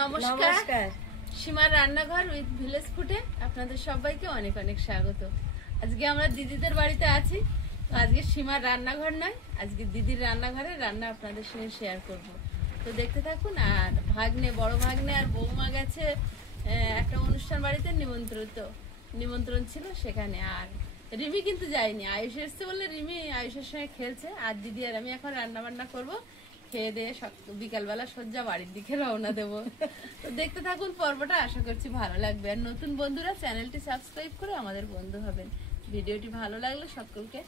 নমস্কার, সীমার রান্নাঘর উইথ ভিলেজ ফুডে আপনাদের সবাইকে অনেক অনেক স্বাগত। আজকে আমরা দিদিদের বাড়িতে আছি। আজকে সীমার রান্নাঘর নয়, আজকে দিদির রান্নাঘরে রান্না আপনাদের সঙ্গে শেয়ার করব। তো দেখতে থাকুন। আর ভাগ্নে, বড় ভাগ্নে আর বৌমা গেছে একটা অনুষ্ঠান বাড়িতে, নিমন্ত্রণ ছিল সেখানে। আর রিমি কিন্তু যায়নি, আয়ুষ এসছে বলে রিমি আয়ুষের সঙ্গে খেলছে। আর দিদি আর আমি এখন রান্না বান্না করবো। খেয়ে দিয়ে বিকালবেলা সজ্জা বাড়ির দিকে রওনা দেবো। তো দেখতে থাকুন পর্বটা, আশা করছি ভালো লাগবে। আর নতুন বন্ধুরা চ্যানেলটি সাবস্ক্রাইব করে আমাদের বন্ধু হবেন। ভিডিওটি ভালো লাগলে সকলকে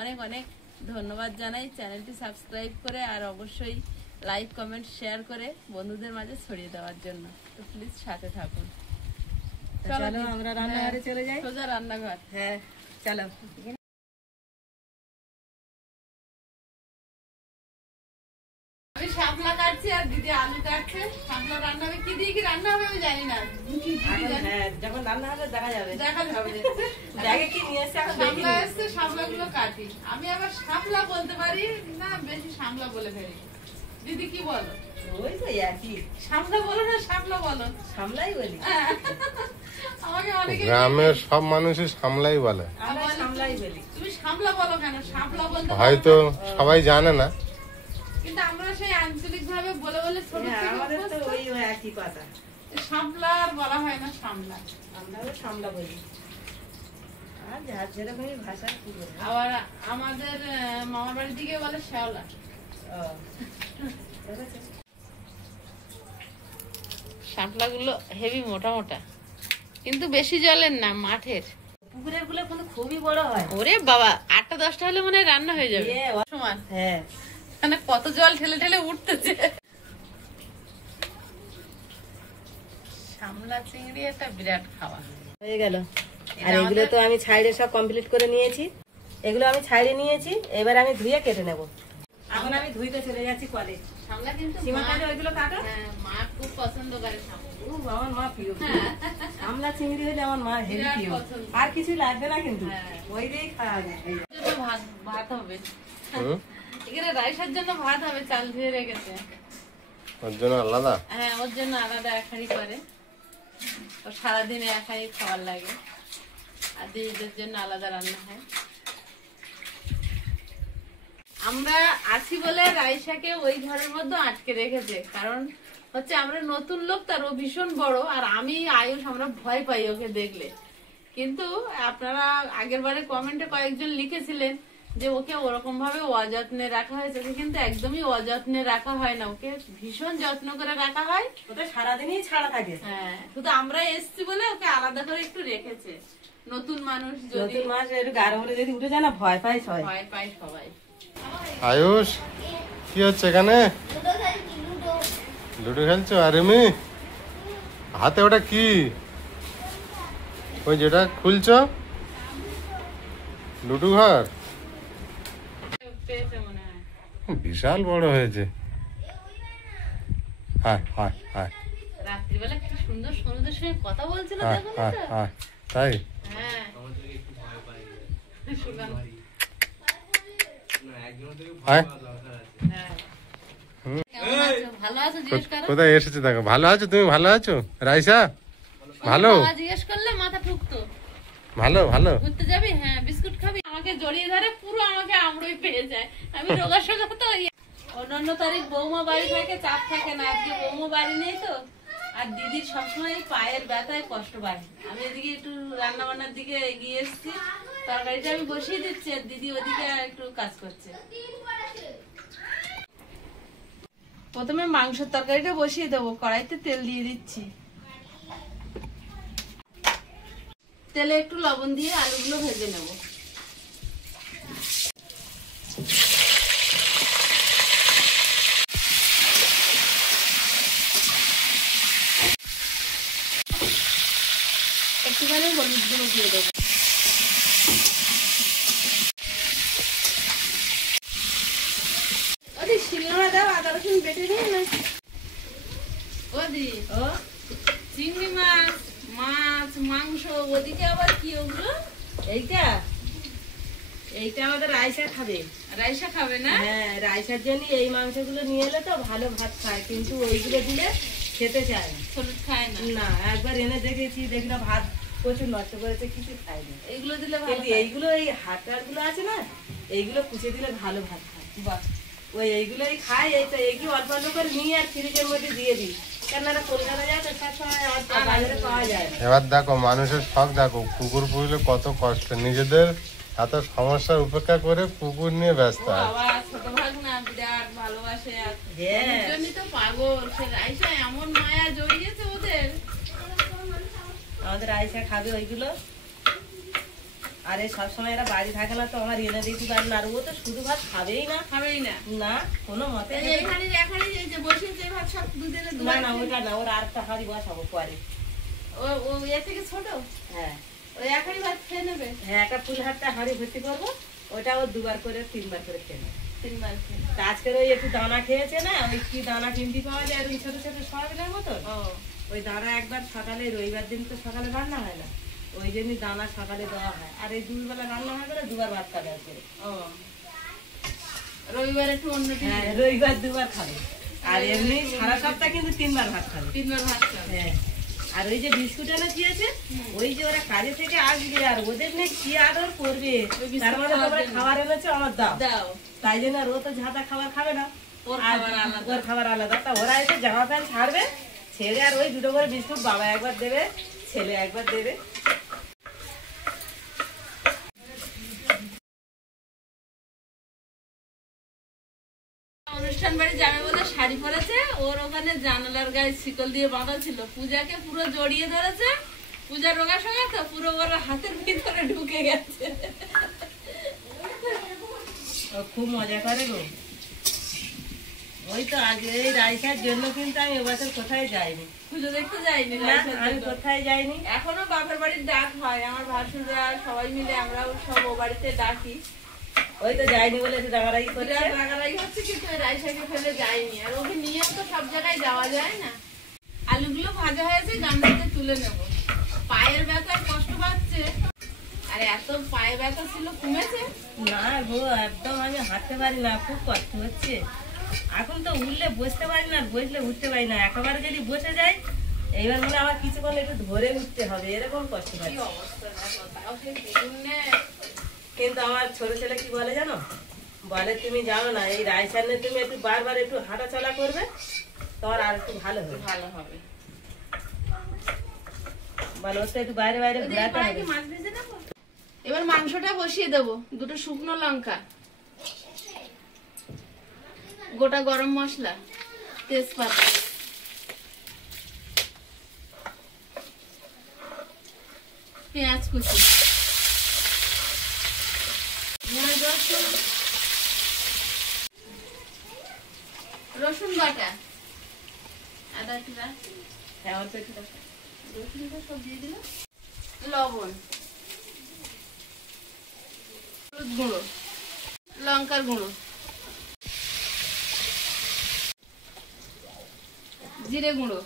অনেক অনেক ধন্যবাদ জানাই চ্যানেলটি সাবস্ক্রাইব করে, আর অবশ্যই লাইক কমেন্ট শেয়ার করে বন্ধুদের মাঝে ছড়িয়ে দেওয়ার জন্য। তো প্লিজ সাথে থাকুন। চলো আমরা রান্নাঘরে চলে যাই। সোজা রান্নাঘর। হ্যাঁ চলো। আমি শাপলা কাটছি আর দিদি আলু কাটছে। শাপলা রান্না হবে, কি দিয়ে কি রান্না হবে আমি জানি না। যখন রান্না হবে দেখা যাবে। ব্যাগে কি নিয়ে এসেছে? শাপলা এসছে, শাপলা গুলো কাটি। আমি আবার শাপলা বলতে পারি না, বেশি শাপলা বলে ফেলি। দিদি কি বলো? ওই তো একই। শাপলা বলো না শাপলা বলো? শাপলাই বলি। আমাকে অনেকে গ্রামের সব মানুষই সামলাই বলে। আমরা শাপলাই বলি। তুমি শাপলা বলো কেন? শাপলা বলতে হয়তো সবাই জানে না, কিন্তু আমরা সেই আঞ্চলিক ভাবে বলে বলে ছোট থেকে আমাদের তো ওই একই কথা। শাপলা আর বলা হয় না সামলা, আমরাও সামলা বলি। আর যার যেরকমই ভাষা কি বলে। আবার আমাদের মামার বাড়ির দিকে বলে শ্যাওলা। শাপলা গুলো হেভি মোটা মোটা, কিন্তু বেশি জলের না, মাঠের। পুকুরের গুলো কিন্তু খুবই বড় হয়। ওরে বাবা, 8টা-10টা হলে মনে হয় রান্না হয়ে যাবে সমান। হ্যাঁ, মানে কত জল ঠেলে ঠেলে উঠতেছে। শামলা চিংড়ি একটা বিরাট খাওয়া হয়ে গেল। আর এগুলো তো আমি ছাইড়ে সব কমপ্লিট করে নিয়েছি। এগুলো আমি ছাইড়ে নিয়েছি, এবার আমি ধুয়ে কেটে নেব। এখন আমি ধুইতে চলে যাচ্ছি কলে। শামলা কিন্তু সীমা কাটে ওইগুলো কাটো। হ্যাঁ, মা খুব পছন্দ করে শামলা। আমার মা প্রিয়। শামলা চিংড়ি হলে আমার মা হেভি প্রিয়। আর কিছু লাগবে না, কিন্তু ওই দিয়েই খাওয়া যায়। ভাত হবে এখানে, রাইসের জন্য ভাত হবে, চাল ধুয়ে রেখেছে। ওর জন্য আলাদা? হ্যাঁ, ওর জন্য আলাদা একারি করে। ও সারাদিনে একাই খাবার লাগে, আর দিদিদের জন্য আলাদা রান্না হয়। আমরা আছি বলে রাইসাকে ওই ঘরের মধ্যে আটকে রেখেছে, কারণ হচ্ছে আমরা নতুন লোক, তার ও ভীষণ বড়, আর আমি আয়ুষ আমরা ভয় পাই ওকে দেখলে। কিন্তু আপনারা আগের বারে কমেন্টে কয়েকজন লিখেছিলেন যে ওকে ওরকম ভাবে অযত্নে রাখা হয়েছে। ওকে কিন্তু একদমই অযত্নে রাখা হয় না, ওকে ভীষণ যত্ন করে রাখা হয়। ওটা সারাদিনই ছাড়া থাকে। হ্যাঁ, শুধু আমরা এসছি বলে ওকে আলাদা করে একটু রেখেছে। নতুন মানুষ, নতুন মাস একটু গাঢ় হলে যদি উঠে যায় না, ভয় পায় সবাই। ভয় পায় সবাই। আয়ুষ, কি হচ্ছে এখানে? লুডো খেলছো? আর রিমি হাতে ওটা কি? ওই যেটা খুলছো, লুডো ঘর পেয়েছে মনে হয়। বিশাল বড় হয়েছে। হায় হায় হায় রাত্রিবেলা কি সুন্দর সমুদ্রের সঙ্গে কথা বলছিল, হায় দেখো হায় না? হায়, তাই? হ্যাঁ, হায়, কেমন আছো? ভালো আছো জিজ্ঞেস করো। কোথায় এসেছে দেখো। ভালো আছো তুমি? ভালো আছো রাইসা? ভালো? বাবা জিজ্ঞেস করলে মাথা ঠুকতো। ভালো ভালো। ঘুরতে যাবি? হ্যাঁ। বিস্কুট খাবি? আমাকে জড়িয়ে ধরে পুরো আমাকে আমড়ই পেয়ে যায়। আমি রোগা সোগা তো। অন্যান্য তারিখ বৌমা বাড়ি থাকে, চাপ থাকে না। আজকে বৌমা বাড়ি নেই তো, আর দিদির সবসময় পায়ের ব্যথায় কষ্ট পায়। আমি এদিকে একটু রান্না বান্নার দিকে এগিয়ে এসেছি, তরকারিটা আমি বসিয়ে দিচ্ছি, আর দিদি ওদিকে একটু কাজ করছে। প্রথমে মাংসের তরকারিটা বসিয়ে দেবো, কড়াইতে তেল দিয়ে দিচ্ছি। তেলে একটু লবণ দিয়ে আলুগুলো ভেজে নেব। একটুখানি হলুদ গুঁড়ো দিয়ে দেবো। ওদি শিলনোড়া দাও, আদা রসুন বেটে নিই না। ওদি ও চিংড়ি মাছ, মাছ, মাংস, ওদিকে আবার কি ওগুলো? এইটা এইটা আমাদের রাইসা খাবে। রাইসা খাবে না? হ্যাঁ, রাইসার জন্য এই মাংসগুলো নিয়ে এলে তো ভালো ভাত খায়, কিন্তু ওইগুলো দিলে খেতে চায় না। ছোট খায় না। না, একবার এনে দেখেছি, দেখি না ভাত প্রচুর নষ্ট করেছে, কিছু খায়নি। এগুলো দিলে ভালো কিন্তু খায়। এইগুলো এই হাড় গুলো আছে না, এইগুলো কুচে দিলে ভালো ভাত খায়। বাহ, ওই এইগুলোই খায়। এইগুলো অল্প অল্প করে নিয়ে আর ফ্রিজের মধ্যে দিয়ে দিই, কেননা কলকাতা যায় তো সবসময় আর বাজারে পাওয়া যায় না। এবার দেখো মানুষের শখ, দেখো কুকুর পুষলে কত কষ্ট, নিজেদের এত সমস্যার উপেক্ষা করে কুকুর নিয়ে ব্যস্ত ও হয়। বাবা, ছোট ভাগ না বিরাট ভালোবাসে। আর হ্যাঁ। ওদের জন্যই তো পাগল। সে রাইসা এমন মায়া জড়িয়েছে ওদের। আমাদের আয়সা খাবে ওইগুলো। আরে সবসময় এরা বাড়ি থাকে না তো আমার এনে দিতে পারে না। আর ও তো শুধু ভাত খাবেই না, খাবেই না। না কোনো মতে। এই যে এখানে এই যে বসিয়েছে এই ভাত সব দুধের না দুবার না, ওটা না, ওর আরেকটা হাঁড়ি বসাবো পরে। ও এর থেকে ছোট, হ্যাঁ ওই একাই ভাত খেয়ে নেবে। হ্যাঁ, একটা ফুল হাতটা হাঁড়ি ভর্তি করবো, ওটা ও 2বার করে 3বার করে খেয়ে নেবে। 3বার খেয়ে। তা আজকের ওই একটু দানা খেয়েছে না, ওই কি দানা কিনতে পাওয়া যায় ওই ছোট ছোট সয়াবিনের মতো, ও ওই দানা একবার সকালে, রবিবার দিন তো সকালে রান্না হয় না, ওই জন্যই দানা সকালে দেওয়া হয়। আর এই 2 বেলা রান্না হয় করে 2বার ভাত খাবে আজকে। ও রবিবার একটু অন্য দিন হ্যাঁ, রবিবার 2বার খাবে, আর এমনি সারা সপ্তাহ কিন্তু 3বার ভাত খাবে। 3বার ভাত খাবে। হ্যাঁ, আর ওই যে বিস্কুট এনে দিয়েছে, ওই যে ওরা কাজে থেকে আসবে আর ওদের নিয়ে কি আদর করবে, তার মানে তোমরা খাবার এনেছো আমার দাও, দাও। তাই জন্য আর ও তো ঝাঁটা খাবার খাবে না, ওর আর খাবার আলাদা। ওর খাবার আলাদা। তা ওরা এসে জামা প্যান্ট ছাড়বে, ছেড়ে আর ওই 2টো করে বিস্কুট বাবা একবার দেবে, ছেলে একবার দেবে। অনুষ্ঠান বাড়ি যাবে বলে শাড়ি পরেছে, ওর ওখানে জানালার গায়ে শিকল দিয়ে বাঁধা ছিল। পূজাকে পুরো জড়িয়ে ধরেছে। পূজার রোগা সঙ্গে তো পুরো ওর হাতের ভিতরে ঢুকে গেছে। ও খুব মজা করে গো। ওই তো আগে এই রাইসার জন্য কিন্তু আমি এবছর কোথায় যাইনি। পুজো দেখতে যাইনি না, রাইসার আমি জন্য। কোথায় যাইনি। এখনো বাপের বাড়ির ডাক হয়, আমার ভাসুররা সবাই মিলে আমরাও সব ও বাড়িতে ডাকি। ওই তো যাইনি বলে একটু ডাকাডাকি করছে। বিরাট রাগারাগি হচ্ছে, কিন্তু ওই রাইসাকে ফেলে যাইনি। আর ওকে নিয়ে তো সব জায়গায় যাওয়া যায় না। আলুগুলো ভাজা হয়েছে, গামলাতে তুলে নেব। পায়ের ব্যথায় কষ্ট পাচ্ছে, আর এত পায়ে ব্যথা ছিল, কমেছে? না গো, একদম আমি হাঁটতে পারি না, খুব কষ্ট হচ্ছে। এখন তো উঠলে বসতে পারি না, আর বসলে উঠতে পারি না। একেবারে যদি বসে যাই, এইবার মনে হয় আমার কিছুক্ষণ একটু ধরে উঠতে হবে, এরকম কষ্ট কি পাচ্ছি। অবস্থা দেখো, তাও সেই দ্বিগুণে। কিন্তু আমার ছোট ছেলে কি বলে জানো, বলে তুমি জানো না, এই রাইসানে তুমি একটু বারবার একটু হাঁটা চলা করবে, তোমার আর একটু ভালো হবে। ভালো হবে। বলে ওর তো একটু বাইরে বাইরে ওই যে এই ঘোরাতে পায়ে হবে। কি মাছ ভেজে দেবো? এবার মাংসটা বসিয়ে দেবো। 2টো শুকনো লঙ্কা, গোটা গরম মশলা, তেজপাতা, পেঁয়াজ কুচি, রসুন বাটা, আদা টুকরা, হ্যাঁ, অল্প একটু দাও। রসুনটা সব দিয়ে দিলাম, লবণ, হলুদ গুঁড়ো, লঙ্কার গুঁড়ো, জিরে গুঁড়ো।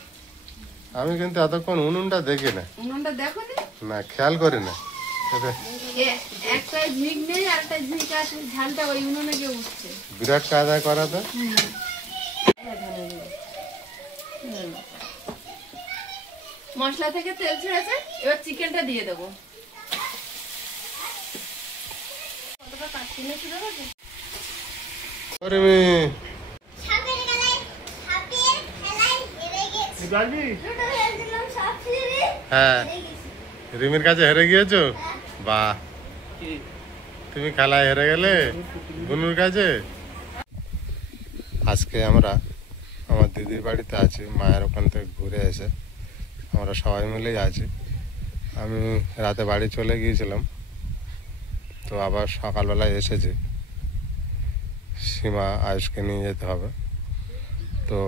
আমি কিন্তু এতক্ষণ উনুনটা দেখি না, উনুনটা দেখো নি? না খেয়াল করি না। এটা একটাই ঝিক নেই, আর একটা ঝিক আছে, ঝালটা ওই উনুনে গিয়ে উঠছে। বিরাট কায়দা করা তো। মশলা থেকে তেল ছেড়েছে, এবার চিকেনটা দিয়ে দেবো। কতটা কাটছি না শুধু দেখো। ওরে মেয়ে, হ্যাঁ রিমির কাছে হেরে গিয়েছো? বাহ, তুমি খেলায় হেরে গেলে বুনুর কাছে। আজকে আমরা আমার দিদির বাড়িতে আছি, মায়ের ওখান থেকে ঘুরে এসে আমরা সবাই মিলেই আছি। আমি রাতে বাড়ি চলে গিয়েছিলাম, তো আবার সকালবেলায় এসেছি। সীমা আয়ুষকে নিয়ে যেতে হবে, তো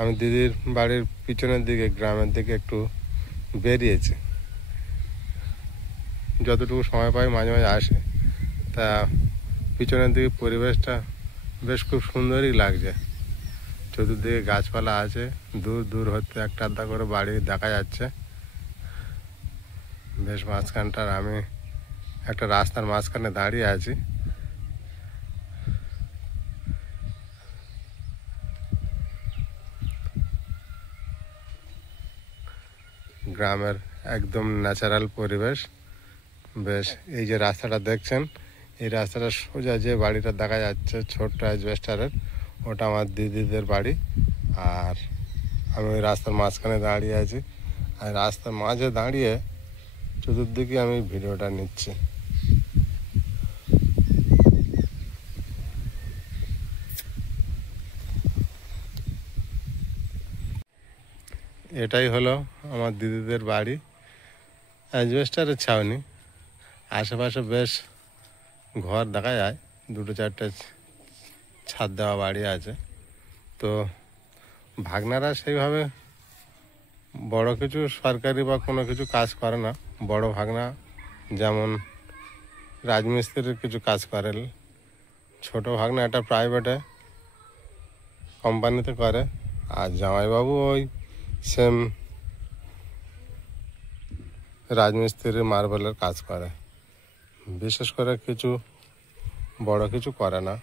আমি দিদির বাড়ির পিছনের দিকে, গ্রামের দিকে একটু বেরিয়েছি। যতটুকু সময় পাই মাঝে মাঝে আসে, তা পিছনের দিকে পরিবেশটা বেশ খুব সুন্দরই লাগছে। চতুর্দিকে গাছপালা আছে, দূর দূর হতে একটা আধা করে বাড়ি দেখা যাচ্ছে। বেশ মাঝখানটার আমি একটা রাস্তার মাঝখানে দাঁড়িয়ে আছি। গ্রামের একদম ন্যাচারাল পরিবেশ। বেশ, এই যে রাস্তাটা দেখছেন, এই রাস্তাটা সোজা যে বাড়িটা দেখা যাচ্ছে ছোট্ট অ্যাজবেস্টারের, ওটা আমার দিদিদের বাড়ি। আর আমি ওই রাস্তার মাঝখানে দাঁড়িয়ে আছি, আর রাস্তার মাঝে দাঁড়িয়ে চতুর্দিকে আমি ভিডিওটা নিচ্ছি। এটাই হলো আমার দিদিদের বাড়ি, অ্যাজবেস্টারের ছাউনি। আশেপাশে বেশ ঘর দেখা যায়, দুটো চারটে ছাদ দেওয়া বাড়ি আছে। তো ভাগনারা সেইভাবে বড় কিছু সরকারি বা কোনো কিছু কাজ করে না। বড় ভাগনা যেমন রাজমিস্ত্রির কিছু কাজ করে, ছোট ভাগনা একটা প্রাইভেটে কোম্পানিতে করে, আর জামাইবাবু ওই সেম রাজমিস্ত্রির মার্বেলের কাজ করে। বিশেষ করে কিছু বড় কিছু করে না।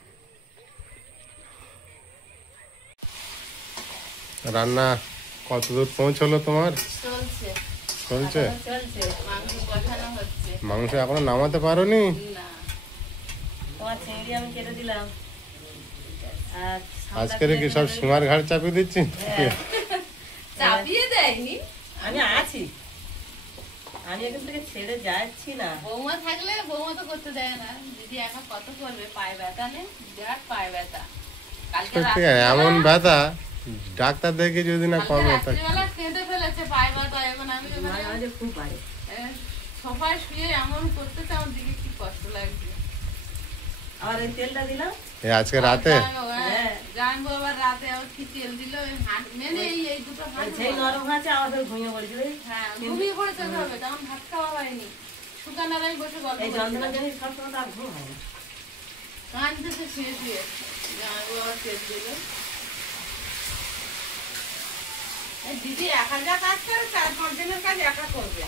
রান্না কতদূর পৌঁছলো তোমার? চলছে, চলছে? চলছে। মাংস বসানো হচ্ছে। মাংস এখনো নামাতে পারোনি? না, তোমার চিংড়ি আমি কেটে দিলাম। আর আজকের কি সব সীমার ঘাট চাপিয়ে দিচ্ছি? হ্যাঁ, চাপিয়ে দেয়নি। আমি আছি, আমি এখান থেকে ছেড়ে যাচ্ছি না। বৌমা থাকলে বৌমা তো করতে দেয় না। দিদি একা কত করবে, পায়ে ব্যথা নেই, বিরাট পায়ে ব্যথা। কালকে সত্যি এমন ব্যথা, ডাক্তার দেখে যদি না কমে তা রাত্রিবেলা কেঁদে ফেলেছে পায়ে ব্যথা। এখন আমি মাঝে মাঝে খুব পারে। সোফায় শুয়ে এমন করতেছে, আমার দিকে কি কষ্ট লাগছে। আবার এই তেলটা দিলাম। এই আজকে রাতে জানবো আবার রাতে আবার কি তেল দিল। মেনে এই দুটো হাত সেই নরম আছে, আমাদের ঘুমিয়ে পড়েছিল। হ্যাঁ, ঘুমিয়ে পড়েছে হবে, তখন ভাত খাওয়া হয়নি। সুকানার আমি বসে গল্প এই যন্ত্রণার জন্য সবসময় তার ঘুম হয় না। কাঁদতেছে শুয়ে শুয়ে। জানবো আবার তেল দিল। দিদি একা যা কাজ করে 4-5 দিনের কাজ একা করবে।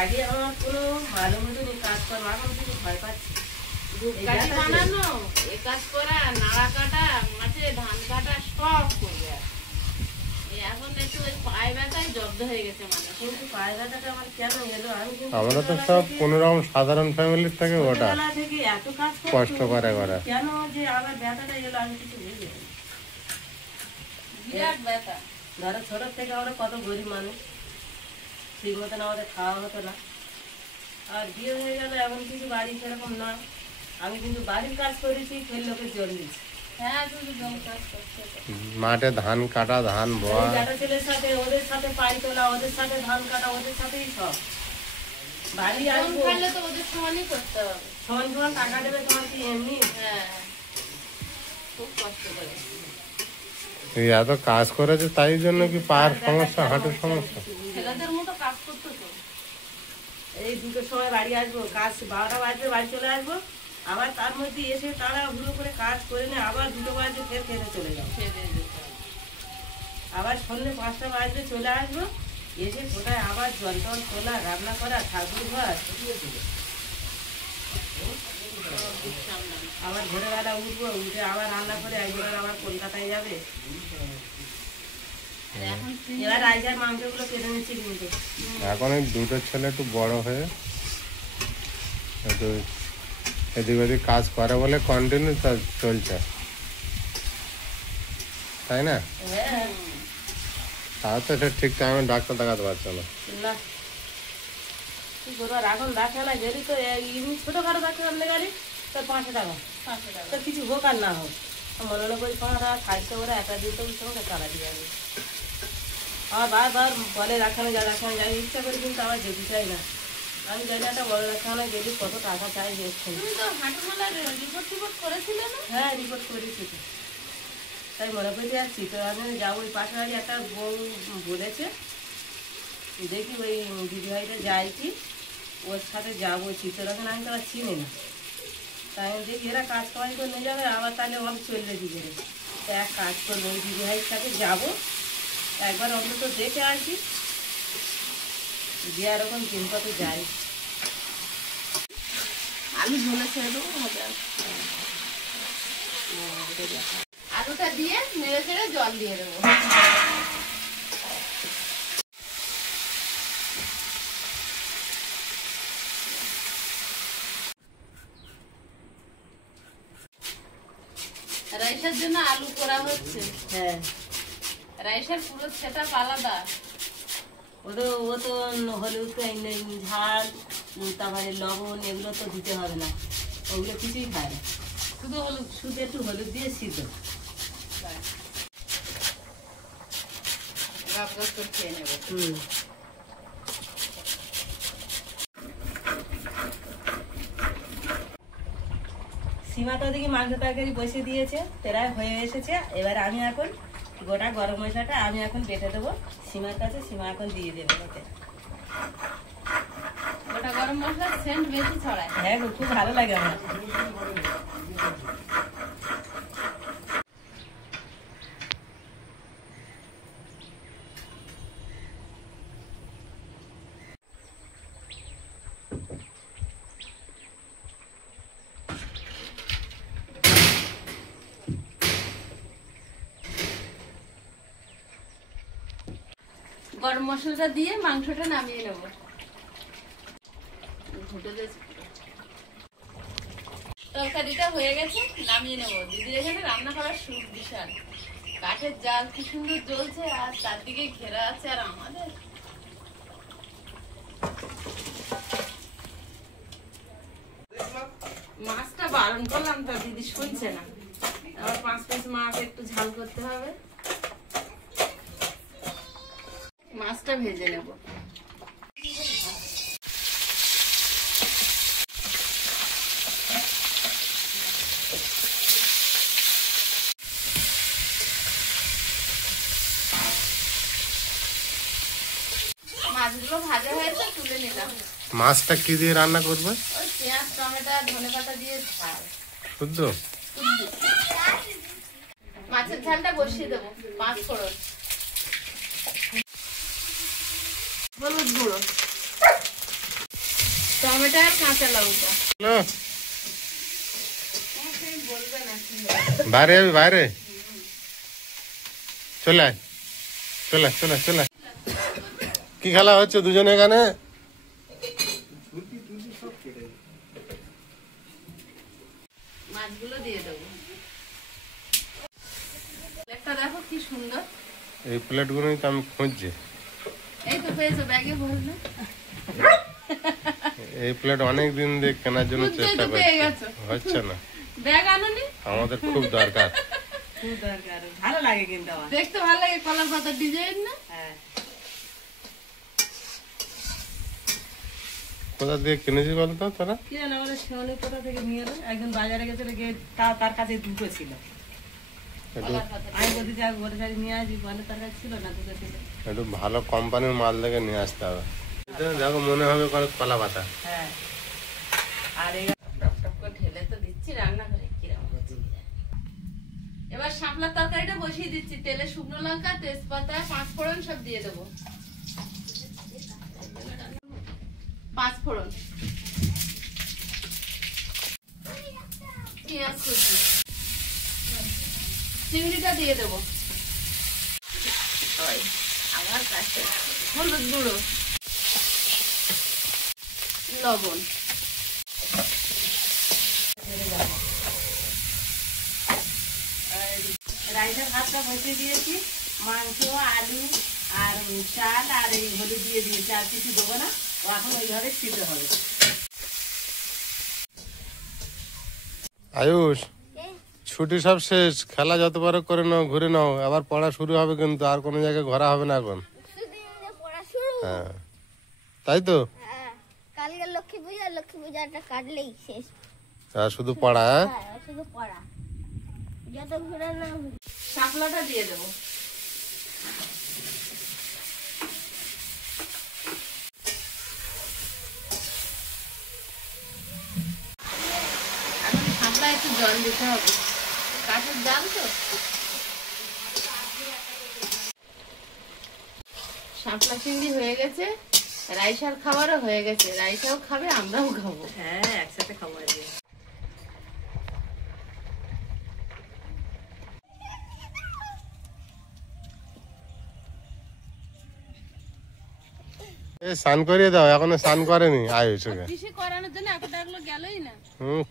আগে আমার কোনো ভালো মতন কাজ করবো, এখন কিছু ভয় পাচ্ছি। গাড়ি বানানো, এ কাজ করা, নাড়া কাটা, মাঠে ধান কাটা সব করবে। এখন একটু ওই পায়ে ব্যথায় জব্দ হয়ে গেছে মানুষ। কিন্তু পায়ে ব্যথাটা আমার কেন এলো? আমি কিন্তু আমরা তো সব কোনোরকম সাধারণ ফ্যামিলির থেকে ওটা ছোটবেলা থেকে এত কাজ করতো, কষ্ট করে করে। কেন যে আমার ব্যথাটা এলো আমি কিছু বুঝি না। বিরাট ব্যথা। ধরো ছোট থেকে আমরা কত গরিব মানুষ, ঠিক মতন আমাদের খাওয়া হতো না। আর বিয়ে হয়ে গেল, এমন কিছু বাড়ি সেরকম না। আমি কিন্তু বাড়ির কাজ করেছি, ফের লোকের জল দিচ্ছি। হ্যাঁ, তুমি জম কাজ করছো তো। মাঠে ধান কাটা, ধান বোয়া, বেটা ছেলের সাথে, ওদের সাথে পাই তোলা, ওদের সাথে ধান কাটা, ওদের সাথেই সব। বাড়ি জম আসবো, খাইলে তো ওদের সমানই করতে হবে। সমান সমান টাকা দেবে, তোমার কি এমনি? হ্যাঁ, খুব কষ্ট করে। এই এত কাজ করেছে তাই জন্য কি পায়ের সমস্যা, হাঁটুর সমস্যা? ছেলেদের মতো কাজ করতো তো। এই দুটোর সময় বাড়ি আসবো, কাজ 12টা বাজবে, বাড়ি চলে আসবো। আবার তার মধ্যে এসে তারা হুড়ো করে কাজ করে নিয়ে আবার 2টো বাজে ফের খেতে চলে যাবো। খেয়ে দিয়ে যেতে হবে। আবার সন্ধ্যে 5টা বাজবে চলে আসবো, এসে কোথায় আবার জল টল তোলা, রান্না করা, ঠাকুর ঘর, আবার ভোরবেলা উঠবো, উঠে আবার রান্না করে একবার আবার কলকাতায় যাবে। আর এখন এবার আইজার মাংসগুলো কেটে নিচ্ছি কিন্তু। এখন এই দুটো ছেলে একটু বড় হয়ে একটু এদিক ওদিক কাজ করে বলে কন্টিনিউ চলছে, তাই না? হ্যাঁ, তাও তো সে ঠিক টাইমে ডাক্তার দেখাতে পারছে না। না কি করবো, আর এখন ডাক্তার গেলি তো এমনি ছোটোখাটো ডাক্তার আনলে গেলি তোর 500 টাকা, 500 টাকা। তোর কিছু হোক আর না হোক। মনে হলো ওই 500 টাকা খাইতে ওরা একটা দিতে সঙ্গে চালা দিয়ে যাবে। আমার বারবার বলে ডাক্তারে যা, ডাক্তারে যাই, ইচ্ছা করে কিন্তু আমার যেতে চাই না। আমি জানি একটা বড় ডাক্তারখানায় গেলি কত টাকা চাই দেখছেন। তুমি তো হাঁটুমালার রিপোর্ট করেছিলে না? হ্যাঁ, রিপোর্ট করেছি তো, তাই মনে করে যাচ্ছি। তো আমি যাবো, ওই পাশে বাড়ি একটা বউ বলেছে, দেখি ওই দিদিভাইটা যায় কি, ওর সাথে যাবো। চিত্তরঞ্জন আমি তো আর চিনি না, তাই আমি দেখি এরা কাজ কামাই করে নিয়ে যাবে, আবার তাহলে আমি চলবে কি করে। তো এক কাজ করবো, ওই দিদিভাইয়ের সাথে যাবো, একবার অন্তত দেখে আসি, যে এরকম জিনিসপত্র যাই। আলু ঝোলে ছেড়ে দেবো, হবে আর। আলুটা দিয়ে নেড়ে চেড়ে জল দিয়ে দেবো। রাইসের জন্য আলু করা হচ্ছে। হ্যাঁ, রাইসের পুরো সেটআপ আলাদা। ও তো হলুদ ঝাল তারপরে লবণ এগুলো তো দিতে হবে না, ওগুলো কিছুই খায় না, শুধু হলুদ, শুধু একটু হলুদ দিয়ে সিদ্ধ। গাপ গাপ করে খেয়ে নেবো। সীমা তো দেখি মাংস তরকারি বসে দিয়েছে, প্রায় হয়ে এসেছে। এবার আমি এখন গোটা গরম মশলাটা আমি এখন বেটে দেবো সীমার কাছে, সীমা এখন দিয়ে দেবে ওকে। গোটা গরম মশলা সেন্ট বেশি ছড়ায়। হ্যাঁ গো, খুব ভালো লাগে আমার। গরম মশলাটা দিয়ে মাংসটা নামিয়ে নেব। তরকারিটা হয়ে গেছে, নামিয়ে নেব। দিদির এখানে রান্না করার সুখ বিশাল। কাঠের জাল কি সুন্দর জ্বলছে, আর চারদিকে ঘেরা আছে। আর আমাদের মাছটা বারণ করলাম তো, দিদি শুনছে না। আবার 5 পিস মাছ একটু ঝাল করতে হবে। মাছটা ভেজে নেব। মাছগুলো ভাজা হয়েছে, তুলে নিলাম। মাছটা কি দিয়ে রান্না করবে? ওই পেঁয়াজ টমেটো আর ধনেপাতা দিয়ে ঝাল শুদ্ধ। মাছের ঝালটা বসিয়ে দেবো। 5 ফোড়ন, হলুদ গুঁড়ো, টমেটো আর কাঁচা লঙ্কা। বলবে না কি হবে। বাইরে যাবি? বাইরে চলে আয়, চলে আয়, চলে আয়, চলে আয়। কি খেলা হচ্ছে দুজনে এখানে? মাছগুলো দিয়ে দেবো। একটা দেখো কি সুন্দর। এই প্লেটগুলোই তো আমি খুঁজছি। এই তো পেয়েছো, ব্যাগে ভরলে। এই প্লেট অনেক দিন দিয়ে কেনার জন্য খুঁজতেই চেষ্টা তো পেয়ে করছি, গেছো। হচ্ছে না। ব্যাগ আনোনি? আমাদের খুব দরকার। খুব দরকার, ভালো লাগে কিন্তু আমার। দেখতে ভালো লাগে, কলার পাতার ডিজাইন না? হ্যাঁ, কোথা দিয়ে কিনেছি বলতো তোরা? কি জানো আমাদের শিওনি কোথা থেকে নিয়ে এলো, একজন বাজারে গেছিল, গিয়ে তার কাছে দুটো ছিল। একটু আমি বলতে যাই বলে যাই নিয়ে আসি, বলে তার কাছে ছিল না, দুটো ছিল। একটু ভালো কোম্পানির মাল দেখে নিয়ে আসতে হবে। দেখো মনে হবে কলা পাতা। হ্যাঁ, আর এই টপ টপ করে ঢেলে তো দিচ্ছি রান্নাঘরে, কিরকম হচ্ছে। এবার শাপলার তরকারিটা বসিয়ে দিচ্ছি। তেলে শুকনো লঙ্কা, তেজপাতা, 5 ফোড়ন সব দিয়ে দেবো। 5 ফোড়ন, পেঁয়াজ কুচি, চিংড়িটা দিয়ে দেবো। ওই আমার কাছে হলুদ গুঁড়ো, লবণ, রাইসের ভাতটা বসিয়ে দিয়েছি। মাংস, আলু আর চাল আর এই হলুদ দিয়ে দিয়েছি, আর কিছু দেবো না। ও এখন ওইভাবে সিদ্ধ হবে। আয়ুষ, ছুটি সব শেষ, খেলা যত পারো করে নাও, ঘুরে নাও। আবার পড়া শুরু হবে কিন্তু, আর কোনো জায়গায় ঘোরা হবে না এখন। হ্যাঁ, তাই তো। হ্যাঁ, কালকে লক্ষ্মী পূজাটা কাটলেই শেষ। আর শুধু পড়া? হ্যাঁ, হ্যাঁ, শুধু পড়া, যত ঘুরে না ঘুরে। শাপলাটা দিয়ে দেবো। এখন শাপলা একটু জল দিতে হবে, কাঠের জাল তো। শাপলা চিংড়ি হয়ে গেছে, রাইসার খাবারও হয়ে গেছে। রাইসাও খাবে, আমরাও খাবো। হ্যাঁ, একসাথে খাবো আজকে। স্নান করিয়ে দাও, এখনো স্নান করেনি আয়ুষকে। পিসি করানোর জন্য এত টাকলো গেলই না।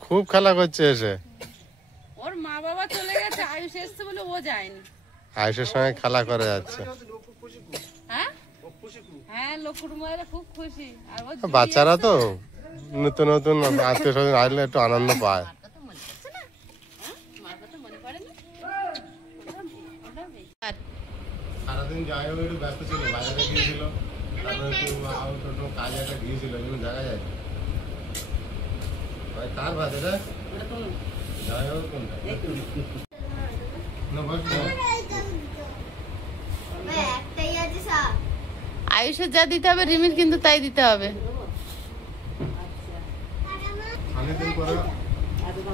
খুব খেলা করছে এসে। ওর মা মা বাবা চলে গেছে, আয়ুষ এসছে বলে ও যায়নি। আয়ুষের সঙ্গে খেলা করে যাচ্ছে। হ্যাঁ হ্যাঁ, লক্ষ্মীর মায়েরা খুব খুশি। আর ও বাচ্চারা তো নতুন নতুন আত্মীয় স্বজন আসলে একটু আনন্দ পায়। মার কথা মনে পড়ে না? সারাদিন যাই হোক একটু ব্যস্ত ছিল, বাজারে গিয়েছিল, তারপরে একটু কাজে একটা গিয়েছিল, এগুলো দেখা যায় কার ভাত এটা যাই হোক কোনটা না বসবো। একটাই আছে সব। আয়ুষের যা দিতে হবে রিমির কিন্তু তাই দিতে হবে। অনেকদিন পরে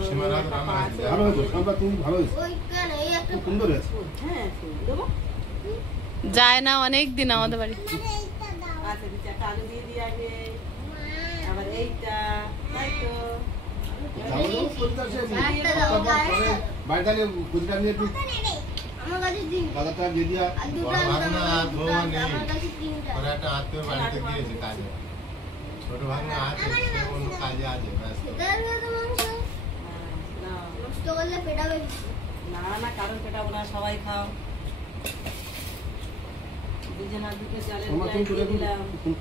সীমার হাত রান্না হয়েছে। ভালো হয়েছে, সামলা তুমি ভালো হয়েছে, ওই কেন এই একটা খুব সুন্দর হয়েছে। হ্যাঁ দেবো। যায় না অনেক দিন আমাদের বাড়ি। এইটা দাও। আচ্ছা দিচ্ছি, একটা আলু দিয়ে দিয়ে আগে, আবার এইটা, তাই তো। যাও যাও, পরিষ্কার সে একটা দাও, পরে বাড়িটা নিয়ে কুচিটা নিয়ে একটু আমার কাছে দিন। বাজারটা দিয়ে দিয়া। আর দুটো বড় ভাগনা আর বৌমা নেই, আমার কাছে তিনটা। ওরা একটা আত্মীয় বাড়িতে গিয়েছে কাজে। ছোট ভাগনা আছে, সে অন্য কাজে আছে ব্যস্ত। সেটার মতো মাংস না নষ্ট করলে পেটাবে। না না, কারণ পেটাবো না, সবাই খাও। দুজন আর দুটো চালের তোমার গুঁড়া তুমি দিয়ে দিলাম।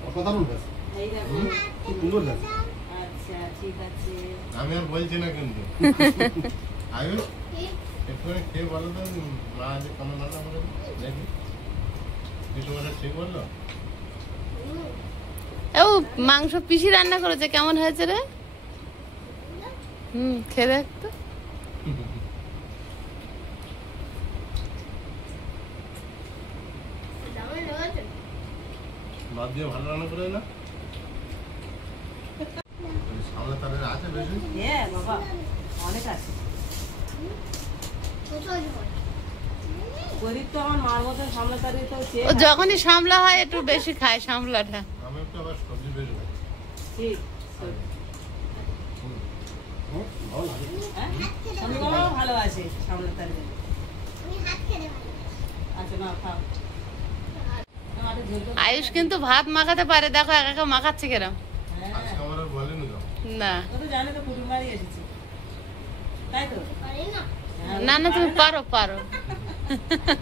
অসাধারণ হয়েছে, এই দেখো। খুব সুন্দর হয়েছে। আচ্ছা ঠিক আছে। আমি আর বলছি না কিন্তু আয়ুষ কি? একটুখানি খেয়ে বলো তো মা আজ কেমন রান্না করে দেখি কিছু বলে ঠিক বললো। ও মাংস পিসি রান্না করেছে, কেমন হয়েছে রে? খেয়ে দেখ তো। দামে লেগেছে। বাদ দিয়ে ভালো রান্না করে না সামনে তাদের আছে বেশি। হ্যাঁ বাবা, অনেক আছে। কোথায় যাবো? গরিব তো আমার মার মতন সামলাতারি তো চেয়ে ও যখনই সামলা হয় একটু বেশি খায় সামলাটা। আমি একটু আবার সবজি বেশি খাই। ঠিক। ভালো লাগে। হ্যাঁ আমার ভালো আছে সামলাতারি। আমি হাত খেতে পারি। আচ্ছা না খাও। আমাদের ঝোল তো- আয়ুষ কিন্তু ভাত মাখাতে পারে, দেখো একা একা মাখাচ্ছে কেরম। হ্যাঁ, আজকে আমার আর বলেনি তো না ও তো জানে তো কুটুম বাড়ি এসেছি, তাই তো। পারি না। হ্যাঁ, না না তুমি পারো পারো।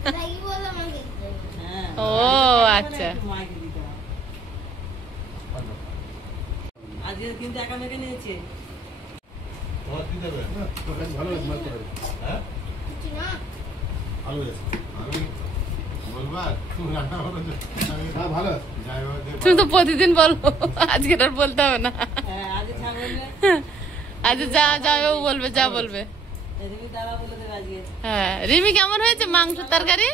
তাই কি বললাম আমাকে? হ্যাঁ। ও আচ্ছা। একটু মাইকে দিতে হবে। আজকে কিন্তু একা মেখে নিয়েছে। তোমার কি দেবে না, তরকারি ভালো হয়েছে, মাছ তরকারি হ্যাঁ কিছু না। ভালো হয়েছে। আমি বলবা তুমি রান্না করেছো আমি হ্যাঁ ভালো আছে। যাই হোক তুমি তো প্রতিদিন বলো, আজকে আর বলতে হবে না। হ্যাঁ আজকে যা বলবে, আজ যা যাবে বলবে, যা বলবে। রিমি দাদা বলে দেবে আজকে। হ্যাঁ রিমি কেমন হয়েছে মাংস তরকারি?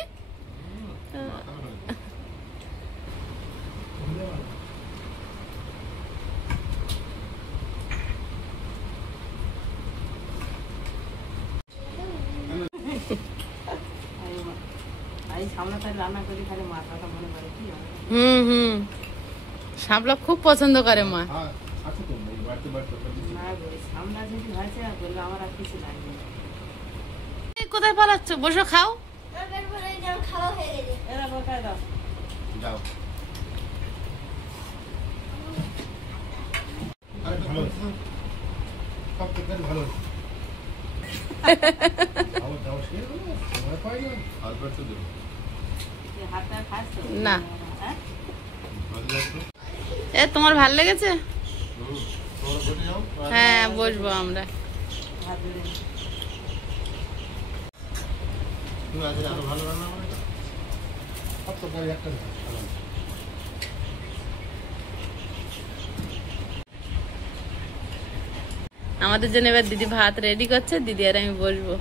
এই সামনাতারি রান্না করি খালি মাথাটা মনে করে কি হবে। সামলা খুব পছন্দ করে মা। হ্যাঁ আছে তো, এই বাড়িতে বাড়িতে তরকারি দিচ্ছি। না গো, এই সামনা যদি হয়েছে বললে আমার আর কিছু লাগবে না। এই কোথায় পালাচ্ছ? বসো খাও। আমার পেট ভরে গেছে, আমার খাওয়া হয়ে গেছে। এরা বোকায় দাও। যাও আরে ভালো হয়েছে, সব তরকারি ভালো হয়েছে। খাবার দাবার শেষ হলো, সময় পাই না। অল্প একটু দেবো এই হাতটা খাস তো? না। হ্যাঁ? বলে যাচ্ছ এ তোমার ভাল লেগেছে? তোমরা বসে যাও হ্যাঁ বসবো আমরা। হাত ধরে। তুমি আজকে আরো ভালো রান্না করেছো সব তরকারি একটা ভালো হয়েছে। আমাদের জন্য এবার দিদি ভাত রেডি করছে, দিদি আর আমি বসবো।